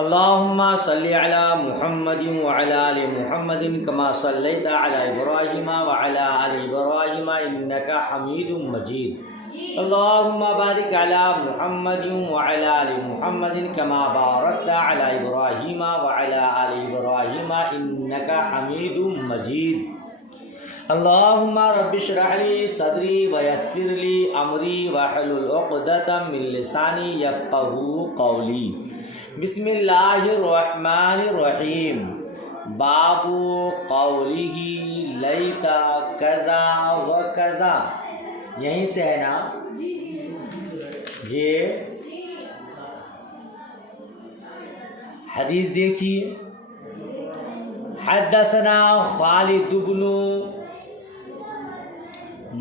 اللهم صل على محمد وعلى آل محمد كما صليت على إبراهيم وعلى آل إبراهيم إنك حميد مجيد. اللهم بارك على محمد وعلى آل محمد كما باركت على إبراهيم وعلى آل إبراهيم إنك حميد مجيد. اللهم رب اشرح لي صدري ويسر لي أمري واحلل عقدة من لساني يفقهوا قولي. بسم اللہ الرحمن الرحیم. باب قولہ لیت کذا و کذا. یہیں سے ہے نا؟ یہ حدیث دیکھیے. حدثنا خالد بن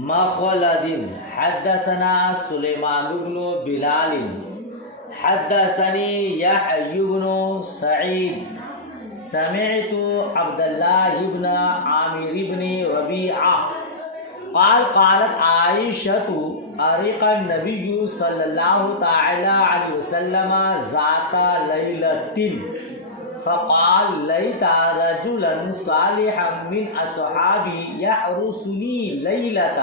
مخلد حدثنا سلیمان بن بلال حدثني يحيى بن سعيد سمعت عبد الله بن عامر بن ربيعة قال قالت عائشة أرق النبي صلى الله تعالى عليه وسلم ذات ليلة فقال ليت رجلا صالحا من أصحابي يحرسني ليلة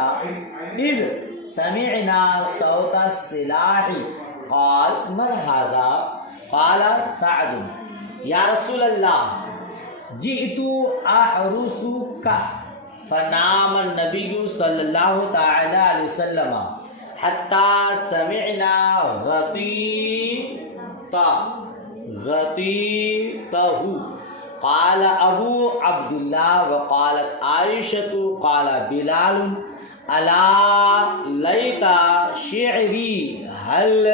إذ سمعنا صوت السلاح قال من هذا؟ قال سعد. یا رسول اللہ جئت احرسك. فنام النبي صلی اللہ تعالی علیہ وسلم حتى سمعنا غطيته. قال ابو عبد الله وقالت عائشة قال بلال الا لیت شعری هل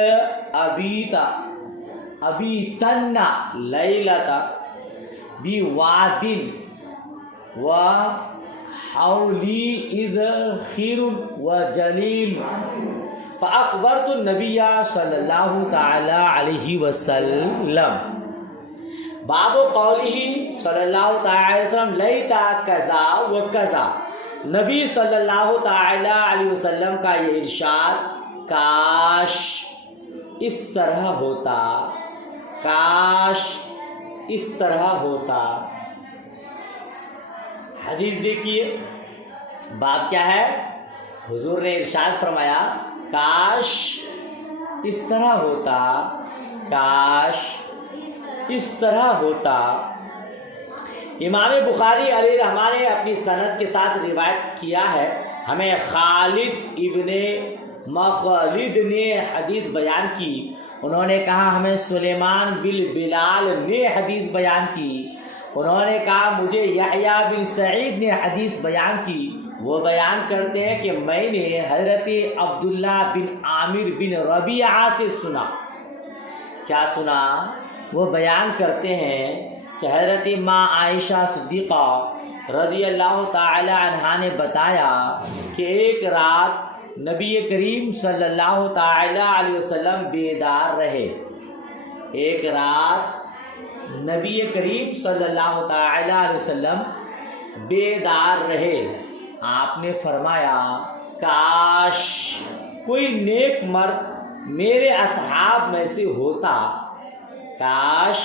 ابیتن لیلۃ بواد وحولی اذ خیر وجلیل. فاخبرت النبی صلی اللہ تعالی علیہ وسلم. باب قولہ صلی اللہ تعالی علیہ وسلم لیت کذا و کذا. نبی صلی اللہ تعالی علیہ وسلم کا یہ ارشاد کاش اس طرح ہوتا، کاش اس طرح ہوتا. حدیث دیکھیے. باب کیا ہے؟ حضور نے ارشاد فرمایا کاش اس طرح ہوتا، کاش اس طرح ہوتا. امام بخاری علیہ رحمہ نے اپنی سند کے ساتھ روایت کیا ہے. ہمیں خالد ابن مخلد نے حدیث بیان کی. انہوں نے کہا ہمیں سلیمان بن بلال نے حدیث بیان کی. انہوں نے کہا مجھے یحییٰ بن سعید نے حدیث بیان کی. وہ بیان کرتے ہیں کہ میں نے حضرت عبداللہ بن عامر بن ربیعہ سے سنا. کیا سنا؟ وہ بیان کرتے ہیں کہ حضرت ماں عائشہ صدیقہ رضی اللہ تعالی عنہا نے بتایا کہ ایک رات نبی کریم صلی اللہ تعالی علیہ وسلم بیدار رہے. ایک رات نبی کریم صلی اللہ تعالی علیہ وسلم بیدار رہے. آپ نے فرمایا کاش کوئی نیک مرد میرے اصحاب میں سے ہوتا، کاش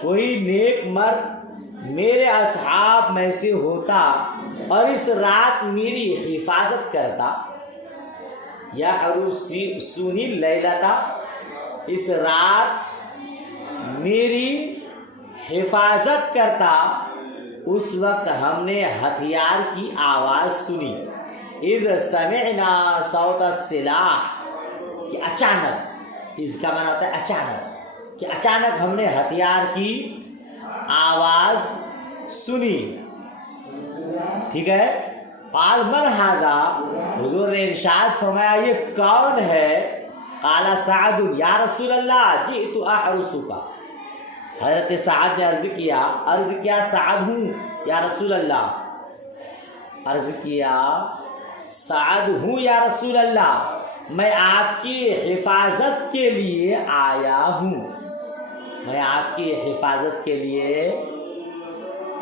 کوئی نیک مرد میرے اصحاب میں سے ہوتا اور اس رات میری حفاظت کرتا. یحرسنی لیلۃ، اس رات میری حفاظت کرتا. اس وقت ہم نے ہتھیار کی آواز سنی. اذ سمعنا صوت السلاح، کہ اچانک، اس کا معنی ہوتا ہے اچانک، کہ اچانک ہم نے ہتھیار کی آواز سنی. ٹھیک ہے. قال من هذا، حضور نے ارشاد فرمایا یہ کون ہے؟ قال سعد یا رسول اللہ جئت احرسک. حضرت سعد نے عرض کیا سعد ہوں یا رسول اللہ. عرض کیا سعد ہوں یا رسول اللہ، میں آپ کی حفاظت کے لیے آیا ہوں، میں آپ کی حفاظت کے لیے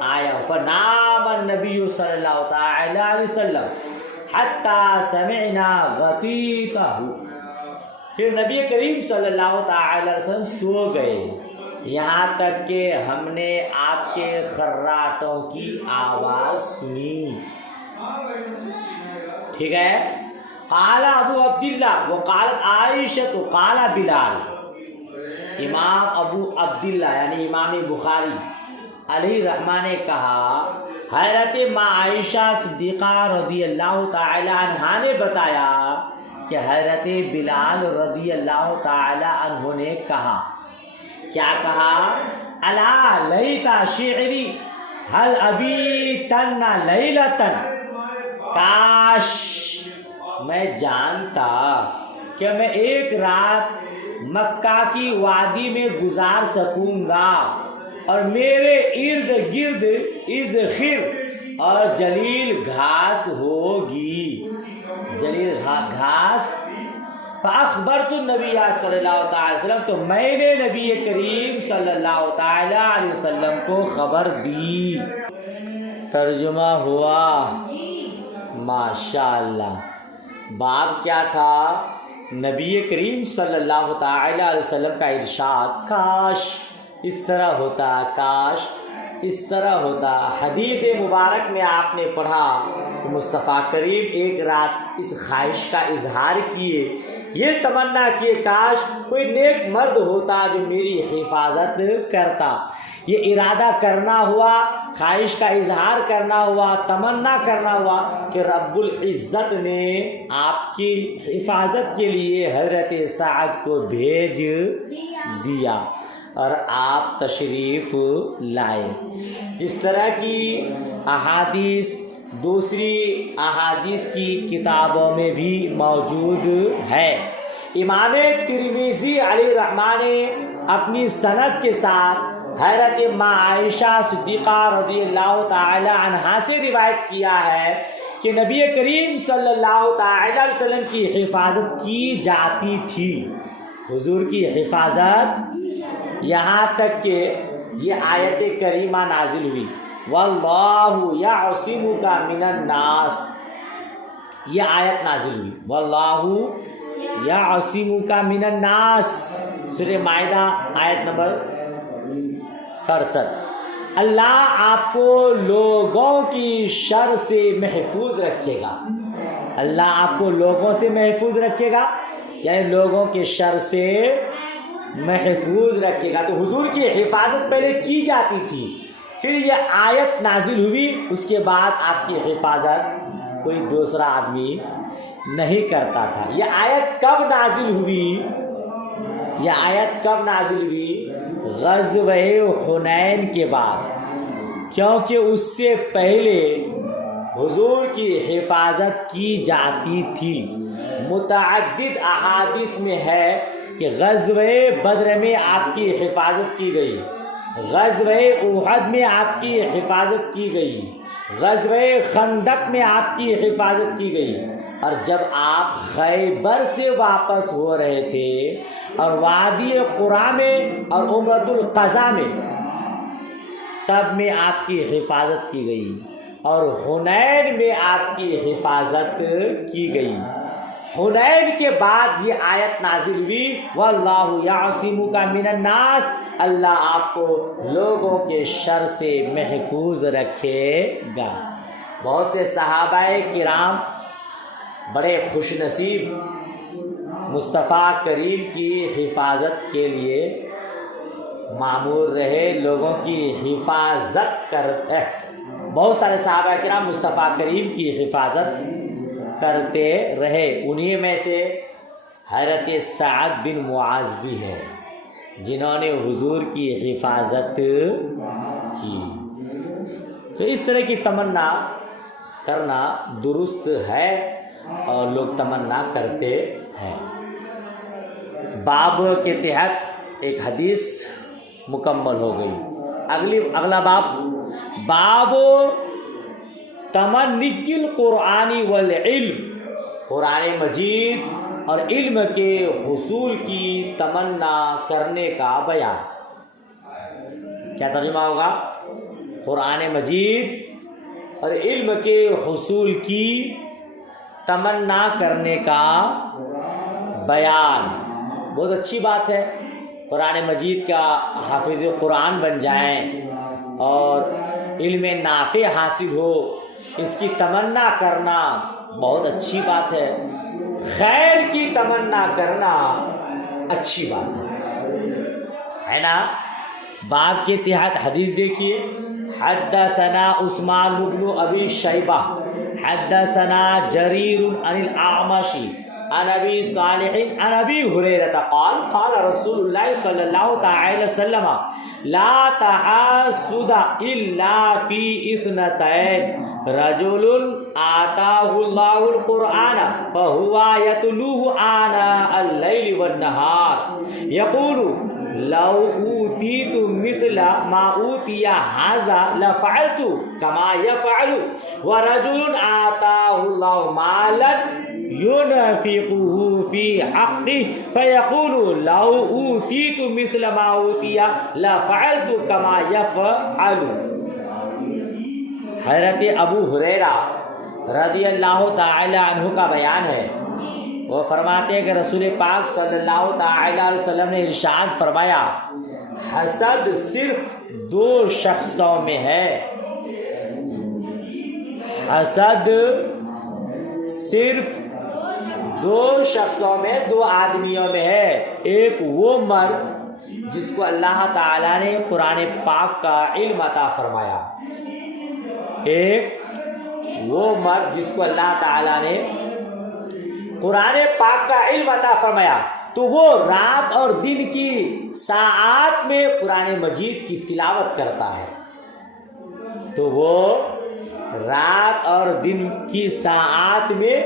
آیا ہوں. فنام النبی صلی اللہ تعالی علیہ وسلم حتی سمعنا غطیتہ. پھر نبی کریم صلی اللہ تعالی علیہ وسلم سو گئے یہاں تک کہ ہم نے آپ کے خراٹوں کی آواز سنی. ٹھیک ہے. قال ابو عبداللہ وقالت عائشہ قال بلال. امام ابو عبداللہ یعنی امام بخاری علیہ رحمہ نے کہا حضرت ماں عائشہ صدیقہ رضی اللہ تعالی عنہا نے بتایا کہ حضرت بلال رضی اللہ تعالی عنہ نے کہا. کیا کہا؟ الا لیتا شعری هل ابیتن لیلتن. کاش میں جانتا کہ میں ایک رات مکہ کی وادی میں گزار سکوں گا اور میرے ارد گرد اذخر اور جلیل گھاس ہوگی. جلیل گھاس. فاخبرت النبی صلی اللہ تعالی وسلم تو میں نے نبی کریم صلی اللہ تعالی علیہ وسلم کو خبر دی. ترجمہ ہوا. ماشاءاللہ. باب کیا تھا؟ نبی کریم صلی اللہ تعالی علیہ وسلم کا ارشاد کاش اس طرح ہوتا، کاش اس طرح ہوتا. حدیث مبارک میں آپ نے پڑھا کہ مصطفیٰ کریم ایک رات اس خواہش کا اظہار کیے، یہ تمنا کیے کاش کوئی نیک مرد ہوتا جو میری حفاظت کرتا. یہ ارادہ کرنا ہوا، خواہش کا اظہار کرنا ہوا، تمنا کرنا ہوا کہ رب العزت نے آپ کی حفاظت کے لیے حضرت سعد کو بھیج دیا اور آپ تشریف لائے. اس طرح کی احادیث دوسری احادیث کی کتابوں میں بھی موجود ہے. امام ترمذی علیہ رحمہ نے اپنی سند کے ساتھ حضرت ماں عائشہ صدیقہ رضی اللہ تعالی عنہا سے روایت کیا ہے کہ نبی کریم صلی اللہ تعالی علیہ وسلم کی حفاظت کی جاتی تھی. حضور کی حفاظت، یہاں تک کہ یہ آیت کریمہ نازل ہوئی واللہ یعصمک من الناس. یہ آیت نازل ہوئی واللہ یعصمک من الناس، سورہ مائدہ آیت نمبر 67. اللہ آپ کو لوگوں کی شر سے محفوظ رکھے گا. اللہ آپ کو لوگوں سے محفوظ رکھے گا یعنی لوگوں کے شر سے محفوظ رکھے گا. تو حضور کی حفاظت پہلے کی جاتی تھی، پھر یہ آیت نازل ہوئی، اس کے بعد آپ کی حفاظت کوئی دوسرا آدمی نہیں کرتا تھا. یہ آیت کب نازل ہوئی؟ یہ آیت کب نازل ہوئی؟ غزوہ حنین کے بعد، کیونکہ اس سے پہلے حضور کی حفاظت کی جاتی تھی. متعدد احادیث میں ہے کہ غزوہ بدر میں آپ کی حفاظت کی گئی، غزوہ احد میں آپ کی حفاظت کی گئی، غزوہ خندق میں آپ کی حفاظت کی گئی. اور جب آپ خیبر سے واپس ہو رہے تھے اور وادی قرا میں اور عمرۃ القضا میں سب میں آپ کی حفاظت کی گئی اور حنین میں آپ کی حفاظت کی گئی. حنین کے بعد یہ آیت نازل ہوئی واللہ یعصمک من الناس. اللہ آپ کو لوگوں کے شر سے محفوظ رکھے گا. بہت سے صحابہ کرام بڑے خوش نصیب مصطفیٰ کریم کی حفاظت کے لیے مامور رہے، لوگوں کی حفاظت بہت سارے صحابہ کرام مصطفیٰ کریم کی حفاظت کرتے رہے. انہی میں سے حضرت سعد بن معاذ بھی ہے جنہوں نے حضور کی حفاظت کی. تو اس طرح کی تمنا کرنا درست ہے اور لوگ تمنا کرتے ہیں. باب کے تحت ایک حدیث مکمل ہو گئی. اگلا باب تمنی القرآن والعلم، قرآن مجید اور علم کے حصول کی تمنا کرنے کا بیان. کیا ترجمہ ہوگا؟ قرآن مجید اور علم کے حصول کی تمنا کرنے کا بیان. بہت اچھی بات ہے قرآن مجید کا حافظ قرآن بن جائیں اور علم نافع حاصل ہو، اس کی تمنا کرنا بہت اچھی بات ہے، خیر کی تمنا کرنا اچھی بات ہے نا۔ باب کے تحت حدیث دیکھیے، حدثنا عثمان بن ابی شیبہ حدثنا جریر عن الاعمش عن ابی صالح عن ابی ہریرہ قال قال رسول اللہ صلی اللہ تعالی وسلم لا تحاسد الا فی اثنتین رجل آتاہ اللہ القرآن فہو یتلوہ آناء اللیل والنہار یقول لو اوتیت مثل ما اوتی ھذا لفعلت کما یفعل ورجل آتاہ اللہ مالا ينفقه في حقه فيقول لو أوتيت مثل ما أوتي لفعلت كما يفعل۔ حضرت ابو ہریرہ رضی اللہ تعالی عنہ کا بیان ہے، وہ فرماتے ہیں کہ رسول پاک صلی اللہ تعالی علیہ وسلم نے ارشاد فرمایا، حسد صرف دو شخصوں میں ہے، حسد صرف دو شخصوں میں، دو آدمیوں میں ہے۔ ایک وہ مرد جس کو اللہ تعالیٰ نے قرآن پاک کا علم عطا فرمایا، ایک وہ مرد جس کو اللہ تعالیٰ نے قرآن پاک کا علم عطا فرمایا تو وہ رات اور دن کی ساعات میں قرآن مجید کی تلاوت کرتا ہے، تو وہ رات اور دن کی ساعات میں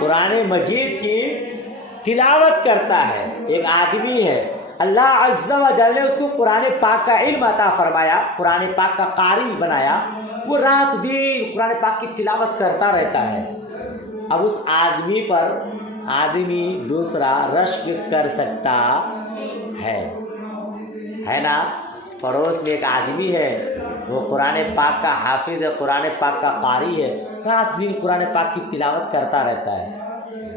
قرآن مجید کی تلاوت کرتا ہے۔ ایک آدمی ہے، اللہ عز و جل نے اس کو قرآن پاک کا علم عطا فرمایا، قرآن پاک کا قاری بنایا، وہ رات دن قرآن پاک کی تلاوت کرتا رہتا ہے۔ اب اس آدمی پر آدمی دوسرا رشک کر سکتا ہے نا۔ پڑوس میں ایک آدمی ہے، وہ قرآن پاک کا حافظ ہے، قرآن پاک کا قاری ہے، رات دن قرآن پاک کی تلاوت کرتا رہتا ہے،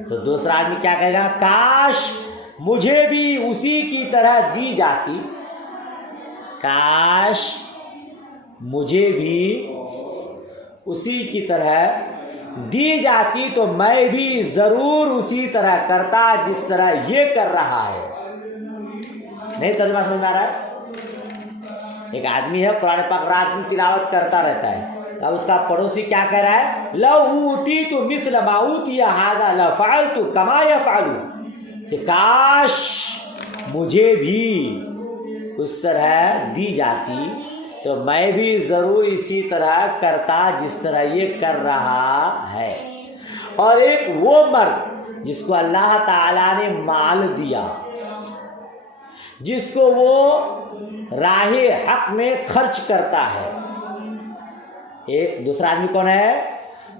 تو دوسرا آدمی کیا کہے گا، کاش مجھے بھی اسی کی طرح دی جاتی، کاش مجھے بھی اسی کی طرح دی جاتی تو میں بھی ضرور اسی طرح کرتا جس طرح یہ کر رہا ہے۔ نہیں ترجمہ سمجھ میں آ رہا ہے؟ ایک آدمی ہے قرآن پاک رات دن تلاوت کرتا رہتا ہے، اب اس کا پڑوسی کیا کہہ رہا ہے، لو اوتیت مثل ما اوتی ھذا لفعلت کما یفعل، کہ کاش مجھے بھی اس طرح دی جاتی تو میں بھی ضرور اسی طرح کرتا جس طرح یہ کر رہا ہے۔ اور ایک وہ مرد جس کو اللہ تعالیٰ نے مال دیا، جس کو وہ راہ حق میں خرچ کرتا ہے۔ ایک دوسرا آدمی کون ہے،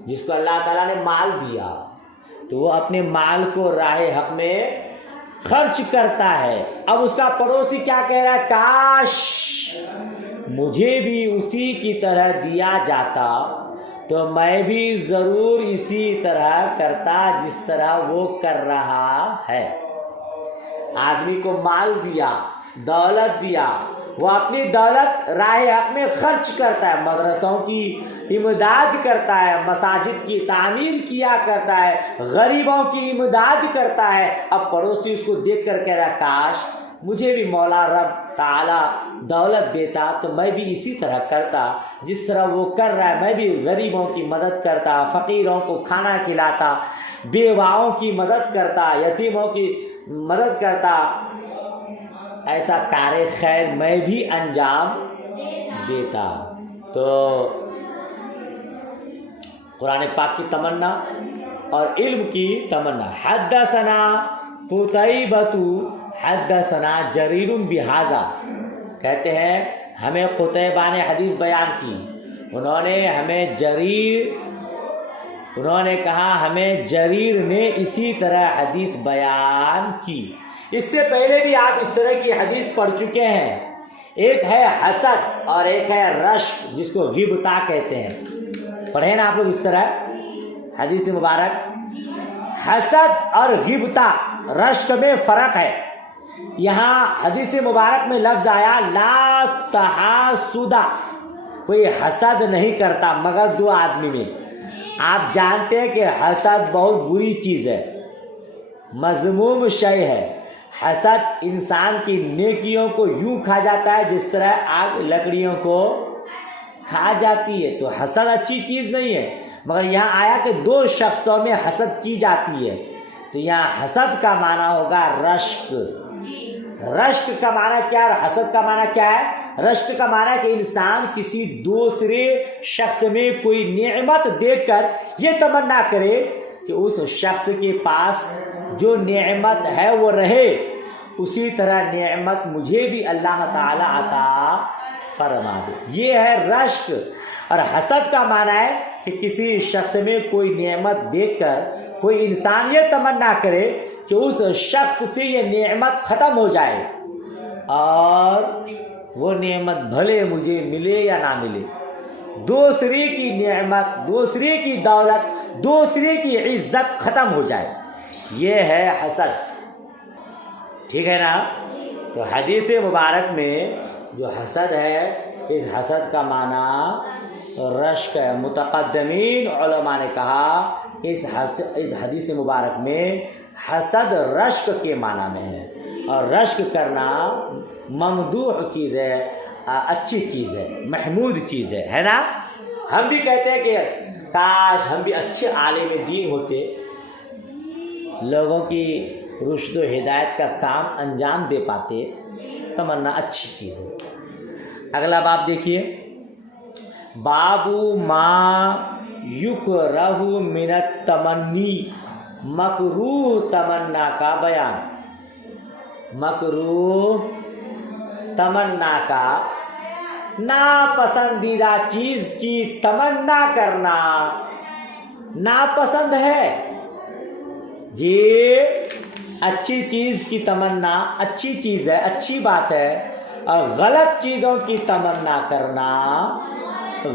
جس کو اللہ تعالیٰ نے مال دیا تو وہ اپنے مال کو راہ حق میں خرچ کرتا ہے۔ اب اس کا پڑوسی کیا کہہ رہا ہے، کاش مجھے بھی اسی کی طرح دیا جاتا تو میں بھی ضرور اسی طرح کرتا جس طرح وہ کر رہا ہے۔ آدمی کو مال دیا، دولت دیا، وہ اپنی دولت راہ حق میں خرچ کرتا ہے، مدرسوں کی امداد کرتا ہے، مساجد کی تعمیر کیا کرتا ہے، غریبوں کی امداد کرتا ہے۔ اب پڑوسی اس کو دیکھ کر کہہ رہا، کاش مجھے بھی مولا رب تعالیٰ دولت دیتا تو میں بھی اسی طرح کرتا جس طرح وہ کر رہا ہے، میں بھی غریبوں کی مدد کرتا، فقیروں کو کھانا کھلاتا، بیواؤں کی مدد کرتا، یتیموں کی مدد کرتا، ایسا کار خیر میں بھی انجام دیتا۔ تو قرآن پاک کی تمنا اور علم کی تمنا۔ حدثنا قتیبۃ حدثنا جریر بہذا، کہتے ہیں ہمیں قتیبہ نے حدیث بیان کی، انہوں نے کہا ہمیں جریر نے اسی طرح حدیث بیان کی۔ اس سے پہلے بھی آپ اس طرح کی حدیث پڑھ چکے ہیں، ایک ہے حسد اور ایک ہے رشک جس کو غیبتہ کہتے ہیں، پڑھے نا آپ لوگ اس طرح حدیث مبارک۔ حسد اور غیبتہ رشک میں فرق ہے. یہاں حدیث مبارک میں لفظ آیا لا تحاسد، کوئی حسد نہیں کرتا مگر دو آدمی میں. آپ جانتے ہیں کہ حسد بہت بری چیز ہے، مذموم شے ہے. حسد انسان کی نیکیوں کو یوں کھا جاتا ہے جس طرح آگ لکڑیوں کو کھا جاتی ہے. تو حسد اچھی چیز نہیں ہے، مگر یہاں آیا کہ دو شخصوں میں حسد کی جاتی ہے. تو یہاں حسد کا معنی ہوگا رشک. رشک کا معنی کیا ہے؟ حسد کا معنی کیا ہے؟ رشک کا معنی ہے کہ انسان کسی دوسرے شخص میں کوئی نعمت دیکھ کر یہ تمنا کرے کہ اس شخص کے پاس جو نعمت ہے وہ رہے، اسی طرح نعمت مجھے بھی اللہ تعالی عطا فرما دے. یہ ہے رشک. اور حسد کا معنی ہے کہ کسی شخص میں کوئی نعمت دیکھ کر کوئی انسان یہ تمنا کرے کہ اس شخص سے یہ نعمت ختم ہو جائے اور وہ نعمت بھلے مجھے ملے یا نہ ملے. دوسرے کی نعمت، دوسرے کی دولت، دوسرے کی عزت ختم ہو جائے. یہ ہے حسد. ٹھیک ہے نا؟ تو حدیث مبارک میں جو حسد ہے، اس حسد کا معنی رشک ہے. متقدمین علماء نے کہا کہ اس حدیث مبارک میں حسد رشک کے معنی میں ہے، اور رشک کرنا ممدوح چیز ہے، اچھی چیز ہے، محمود چیز ہے نا؟ ہم بھی کہتے ہیں کہ کاش ہم بھی اچھے عالم دین ہوتے، لوگوں کی رشد و ہدایت کا کام انجام دے پاتے. تمنا اچھی چیز ہے. اگلا باب دیکھیے، باب ما یکرہ من التمنی، مکروہ تمنا کا بیان. مکروہ تمنا کا، ناپسندیدہ چیز کی تمنا کرنا ناپسند ہے. جی اچھی چیز کی تمنا اچھی چیز ہے، اچھی بات ہے، اور غلط چیزوں کی تمنا کرنا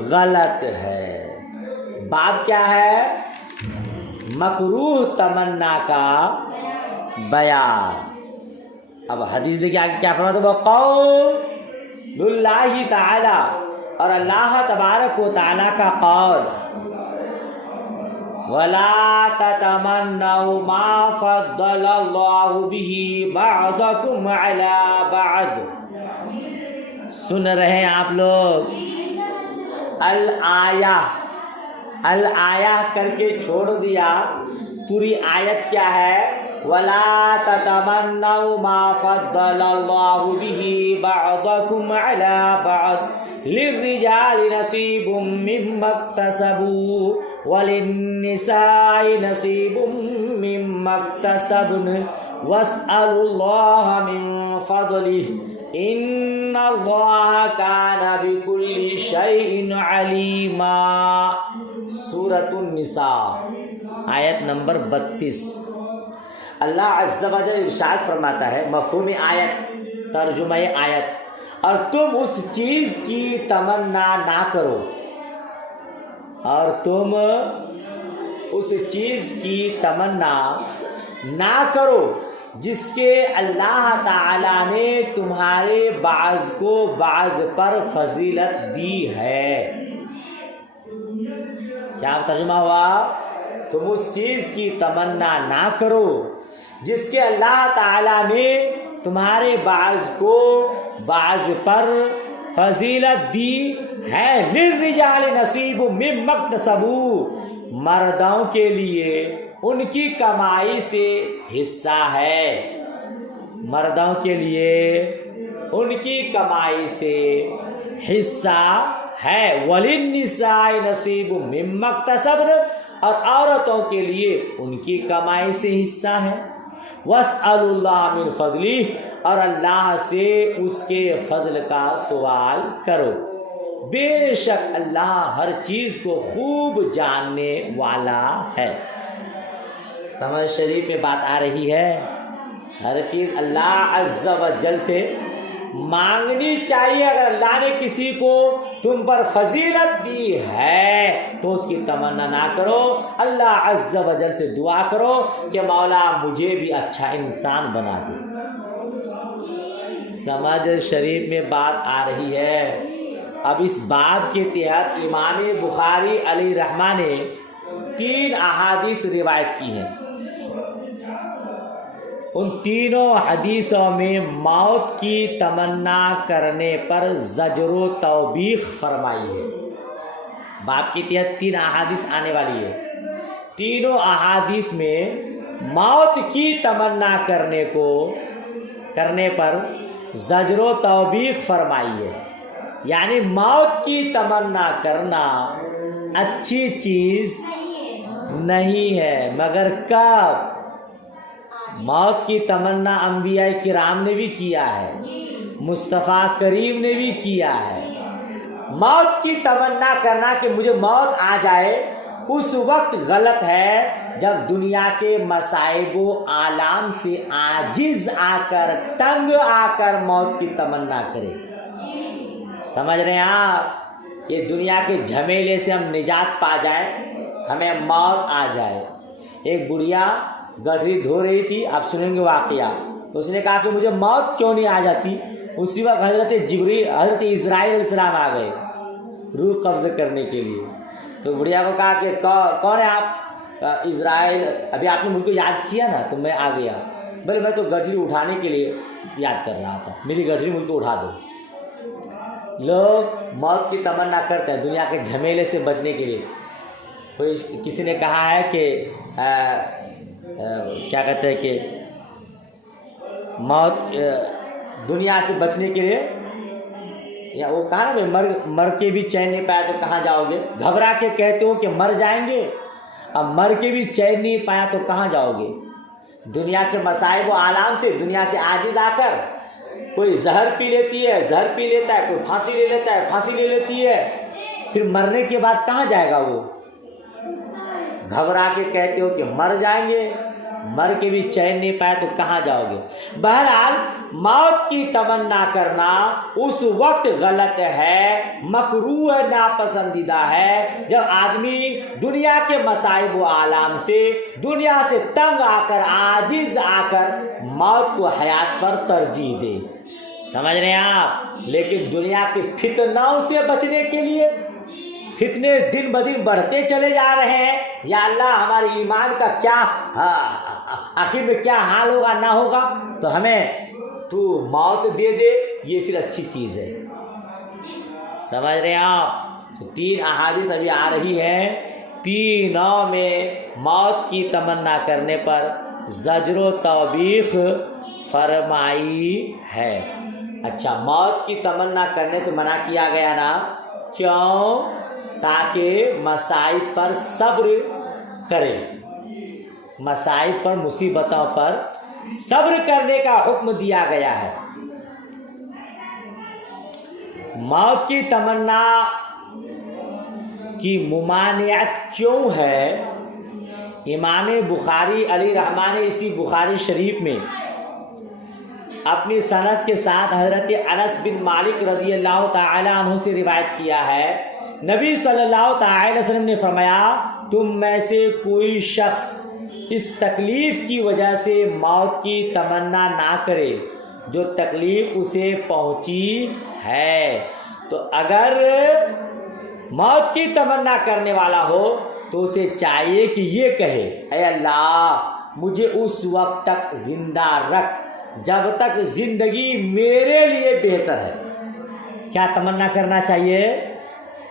غلط ہے. باب کیا ہے؟ مکروہ تمنا کا بیان. اب حدیث دیکھیں آگے کیا فرماتا ہے، وہ قول اللہ تعالی، اور اللہ تبارک و تعالی کا قول، وَلَا تَتَمَنَّوْا مَا فَضَّلَ اللَّهُ بِهِ بَعْضَكُمْ عَلَى بَعْضٍ. سن رہے ہیں آپ لوگ؟ الآیہ کر کے چھوڑ دیا. پوری آیت کیا ہے؟ وَلَا تَتَمَنَّوْا مَا فَضَّلَ اللَّهُ بِهِ بَعْضَكُمْ عَلَى بَعْضٍ لِلرِّجَالِ نَصِيبٌ مِّمَّا اكْتَسَبُوا وَلِلنِّسَاءِ نَصِيبٌ مِّمَّا اكْتَسَبْنَ وَاسْأَلُوا اللَّهَ مِن فَضْلِهِ إِنَّ اللَّهَ كَانَ بِكُلِّ شَيْءٍ عَلِيمًا. سورۃ النساء آیت نمبر 32. اللہ عز و جل ارشاد فرماتا ہے، مفہوم آیت، ترجمہ آیت، اور تم اس چیز کی تمنا نہ کرو، اور تم اس چیز کی تمنا نہ کرو جس کے اللہ تعالیٰ نے تمہارے بعض کو بعض پر فضیلت دی ہے. کیا ترجمہ ہوا؟ تم اس چیز کی تمنا نہ کرو جس کے اللہ تعالیٰ نے تمہارے بعض کو بعض پر فضیلت دی ہے. للرجال نصیب مما اکتسبوا، مردوں کے لیے ان کی کمائی سے حصہ ہے. مردوں کے لیے ان کی کمائی سے حصہ ہے. وللنساء نصیب مما اکتسبن، اور عورتوں کے لیے ان کی کمائی سے حصہ ہے. واسألوا اللہ من فضلہ، اور اللہ سے اس کے فضل کا سوال کرو. بے شک اللہ ہر چیز کو خوب جاننے والا ہے. سمجھ شریف میں بات آ رہی ہے؟ ہر چیز اللہ عز و جل سے مانگنی چاہیے. اگر اللہ نے کسی کو تم پر فضیلت دی ہے تو اس کی تمنا نہ کرو, اللہ عز و جل سے دعا کرو کہ مولا مجھے بھی اچھا انسان بنا دے. سمجھ شریف میں بات آ رہی ہے. اب اس باب کے تحت امام بخاری علیہ رحمہ نے 3 احادیث روایت کی ہیں. ان تینوں حدیثوں میں موت کی تمنا کرنے پر زجر و توبیخ فرمائی ہے. باب کے تحت 3 احادیث آنے والی ہے. تینوں احادیث میں موت کی تمنا کرنے پر زجر و توبیخ فرمائی ہے. یعنی موت کی تمنا کرنا اچھی چیز نہیں ہے, مگر کب؟ موت کی تمنا انبیاء کرام نے بھی کیا ہے, مصطفیٰ کریم نے بھی کیا ہے. موت کی تمنا کرنا کہ مجھے موت آ جائے اس وقت غلط ہے جب دنیا کے مصائب و آلام سے عاجز آ کر, تنگ آ کر موت کی تمنا کرے. سمجھ رہے ہیں آپ؟ یہ دنیا کے جھمیلے سے ہم نجات پا جائیں, ہمیں موت آ جائے. ایک بڑھیا گٹری دھو رہی تھی, آپ سنیں گے واقعہ. تو اس نے کہا کہ مجھے موت کیوں نہیں آ جاتی. اسی وقت حضرت اسرائیل علیہ السلام آ گئے روح قبض کرنے کے لیے. تو بڑھیا کو کہا کہ کون ہے آپ؟ اسرائیل, ابھی آپ نے مجھ کو یاد کیا نا تو میں آ گیا. بھلے میں تو گٹری اٹھانے کے لیے یاد کر رہا تھا, میری گٹری مجھ کو اٹھا دو. لوگ موت کی تمنا کرتے ہیں دنیا کے جھمیلے سے بچنے کے لیے. کسی نے کہا ہے کہ کیا کہتے ہیں کہ موت دنیا سے بچنے کے لیے, یا وہ کہا نا مر کے بھی چین نہیں پایا تو کہاں جاؤ گے. گھبرا کے کہتے ہو کہ مر جائیں گے, اب مر کے بھی چین نہیں پایا تو کہاں جاؤ گے. دنیا کے مصائب و آلام سے, دنیا سے عاجز آ کر کوئی زہر پی لیتی ہے, زہر پی لیتا ہے, کوئی پھانسی لے لیتا ہے, پھانسی لے لیتی ہے. پھر مرنے کے بعد کہاں جائے گا وہ؟ گھبرا کے کہتے ہو کہ مر جائیں گے, مر کے بھی چین نہیں پائے تو کہاں جاؤ گے. بہرحال موت کی تمنا کرنا اس وقت غلط ہے, مکروہ ناپسندیدہ ہے جب آدمی دنیا کے مصائب و آلام سے, دنیا سے تنگ آ کر, عاجز آ کر موت کو حیات پر ترجیح دے. سمجھ رہے ہیں آپ؟ لیکن دنیا کے فتنوں سے بچنے کے لیے, فتنے دن بدن بڑھتے چلے جا رہے ہیں. یا اللہ ہمارے ایمان کا کیا آخر میں کیا حال ہوگا نہ ہوگا, تو ہمیں تو موت دے دے, یہ پھر اچھی چیز ہے. سمجھ رہے ہیں آپ؟ تو 3 احادیث ابھی آ رہی ہیں, تینوں میں موت کی تمنا کرنے پر زجر و توبیخ فرمائی ہے. اچھا, موت کی تمنا کرنے سے منع کیا گیا نا, کیوں؟ تاکہ مصائب پر صبر کرے, مصائب پر, مصیبتوں پر صبر کرنے کا حکم دیا گیا ہے. موت کی تمنا کی ممانعت کیوں ہے؟ امام بخاری علیہ رحمہ نے اسی بخاری شریف میں اپنی سند کے ساتھ حضرت انس بن مالک رضی اللہ تعالی عنہ سے روایت کیا ہے. نبی صلی اللہ تعالی وسلم نے فرمایا, تم میں سے کوئی شخص اس تکلیف کی وجہ سے موت کی تمنا نہ کرے جو تکلیف اسے پہنچی ہے. تو اگر موت کی تمنا کرنے والا ہو تو اسے چاہیے کہ یہ کہے, اے اللہ مجھے اس وقت تک زندہ رکھ جب تک زندگی میرے لیے بہتر ہے. کیا تمنا کرنا چاہیے؟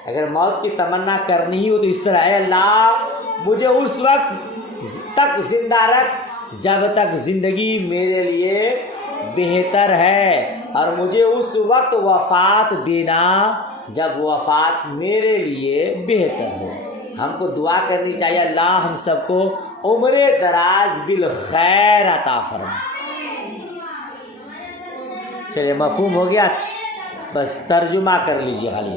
اگر موت کی تمنا کرنی ہو تو اس طرح, اے اللہ مجھے اس وقت تک زندہ رکھ جب تک زندگی میرے لیے بہتر ہے, اور مجھے اس وقت وفات دینا جب وفات میرے لیے بہتر ہو. ہم کو دعا کرنی چاہیے, اللہ ہم سب کو عمر دراز بالخیر عطا فرما. چلیے مفہوم ہو گیا, بس ترجمہ کر لیجیے خالی.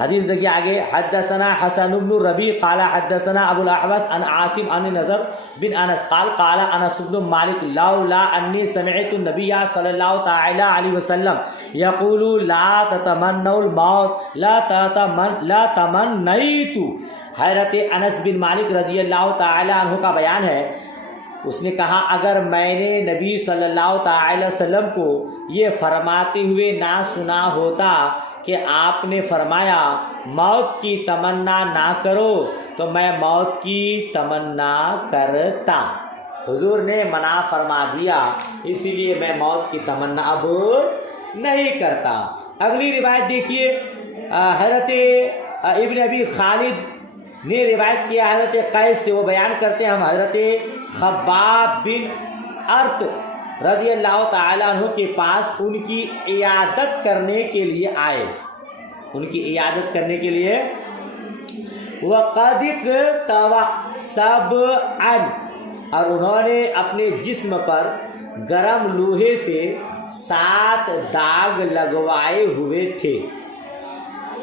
حدیث دیکھیے آگے. حدثنا حسن بن الربيع قال حدثنا ابو الاحوص عن عاصم عن نضر بن انس قال انس بن مالك لولا اني سمعت النبي صلى الله تعالى عليه وسلم يقول لا تتمنوا الموت لا تمنيت. حضرت انس بن مالک رضی اللہ تعالی عنہ کا بیان ہے. اس نے کہا اگر میں نے نبی صلی اللہ تعالی وسلم کو یہ فرماتے ہوئے نہ سنا ہوتا کہ آپ نے فرمایا موت کی تمنا نہ کرو تو میں موت کی تمنا کرتا. حضور نے منع فرما دیا اسی لیے میں موت کی تمنا اب نہیں کرتا. اگلی روایت دیکھیے. حضرت ابن ابی خالد نے روایت کیا حضرت قیس سے. وہ بیان کرتے ہیں ہم حضرت خباب بن ارت رضی اللہ تعالیٰ عنہ کے پاس ان کی عیادت کرنے کے لیے آئے. ان کی عیادت کرنے کے لیے وَقَدْ اقْتَوَى سَبْعًا اور انہوں نے اپنے جسم پر گرم لوہے سے 7 داغ لگوائے ہوئے تھے.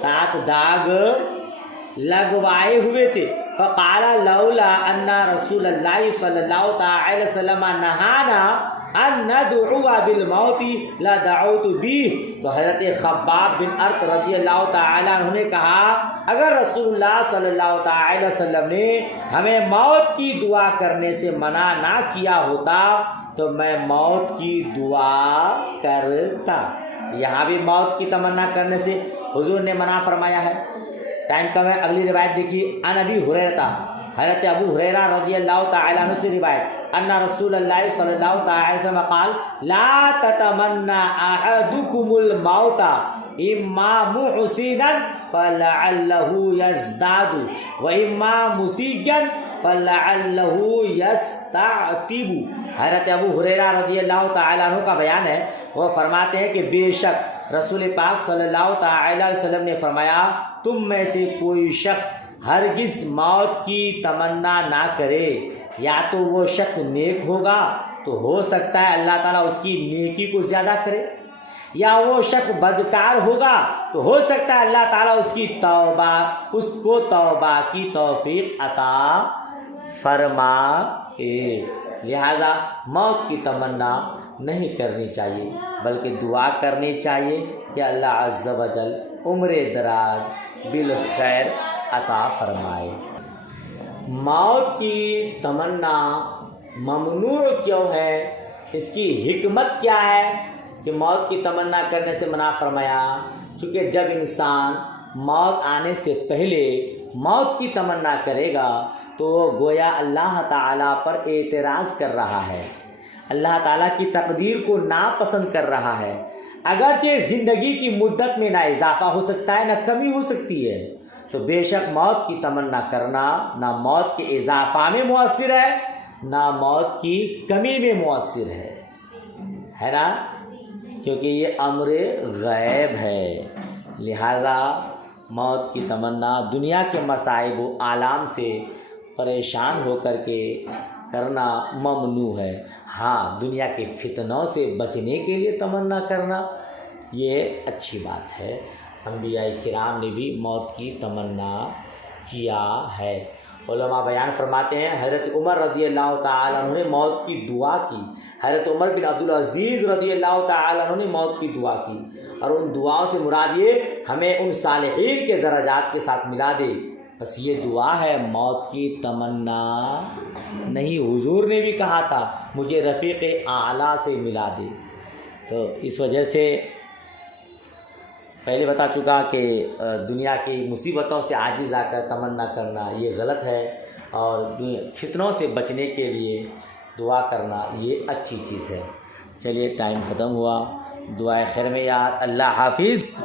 7 داغ لگوائے ہوئے تھے. فقال لولا ان رسول اللہ صلی اللہ تعالی وسلم نہانا ان ندعو بالموت لدعوت به. تو حضرت خباب بن ارت رضی اللہ تعالی عنہ نے کہا اگر رسول اللہ صلی اللہ تعالی وسلم نے ہمیں موت کی دعا کرنے سے منع نہ کیا ہوتا تو میں موت کی دعا کرتا. یہاں بھی موت کی تمنا کرنے سے حضور نے منع فرمایا ہے. ٹائم کم ہے. اگلی روایت دیکھیے. ان ابی ہریرہ حضرت ابو ہریرہ رضی اللہ تعالی عنہ سے روایت ان رسول اللہ صلی اللہ تعالی وسلم قال لا تتمنى احدكم الموت اما محسنا فلعله يزداد واما مسيئا فلعله يستعتب. حضرت ابو ہریرہ رضی اللہ تعالی عنہ کا بیان ہے. وہ فرماتے ہیں کہ بے شک رسول پاک صلی اللہ تعالی علیہ وسلم نے فرمایا تم میں سے کوئی شخص ہرگز موت کی تمنا نہ کرے. یا تو وہ شخص نیک ہوگا تو ہو سکتا ہے اللہ تعالیٰ اس کی نیکی کو زیادہ کرے, یا وہ شخص بدکار ہوگا تو ہو سکتا ہے اللہ تعالیٰ اس کو توبہ کی توفیق عطا فرمائے. لہذا موت کی تمنا نہیں کرنی چاہیے بلکہ دعا کرنی چاہیے کہ اللہ عز و جل عمر دراز بالخیر عطا فرمائے. موت کی تمنا ممنوع کیوں ہے, اس کی حکمت کیا ہے کہ موت کی تمنا کرنے سے منع فرمایا؟ چونکہ جب انسان موت آنے سے پہلے موت کی تمنا کرے گا تو وہ گویا اللہ تعالیٰ پر اعتراض کر رہا ہے, اللہ تعالیٰ کی تقدیر کو ناپسند کر رہا ہے. اگرچہ زندگی کی مدت میں نہ اضافہ ہو سکتا ہے نہ کمی ہو سکتی ہے, تو بے شک موت کی تمنا کرنا نہ موت کے اضافہ میں مؤثر ہے نہ موت کی کمی میں مؤثر ہے نا, کیونکہ یہ امر غیب ہے. لہذا موت کی تمنا دنیا کے مصائب و آلام سے پریشان ہو کر کے کرنا ممنوع ہے. ہاں, دنیا کے فتنوں سے بچنے کے لیے تمنا کرنا یہ اچھی بات ہے. انبیاء کرام نے بھی موت کی تمنا کیا ہے. علماء بیان فرماتے ہیں حضرت عمر رضی اللہ تعالیٰ عنہ نے موت کی دعا کی. حضرت عمر بن عبدالعزیز رضی اللہ تعالیٰ عنہ نے موت کی دعا کی, اور ان دعاؤں سے مراد یہ ہمیں ان صالحین کے درجات کے ساتھ ملا دے. بس یہ دعا ہے, موت کی تمنا نہیں. حضور نے بھی کہا تھا مجھے رفیق اعلیٰ سے ملا دے. تو اس وجہ سے پہلے بتا چکا کہ دنیا کی مصیبتوں سے عاجز آ کر تمنا کرنا یہ غلط ہے, اور فتنوں سے بچنے کے لیے دعا کرنا یہ اچھی چیز ہے. چلیے ٹائم ختم ہوا. دعائے خیر میں یاد. اللہ حافظ.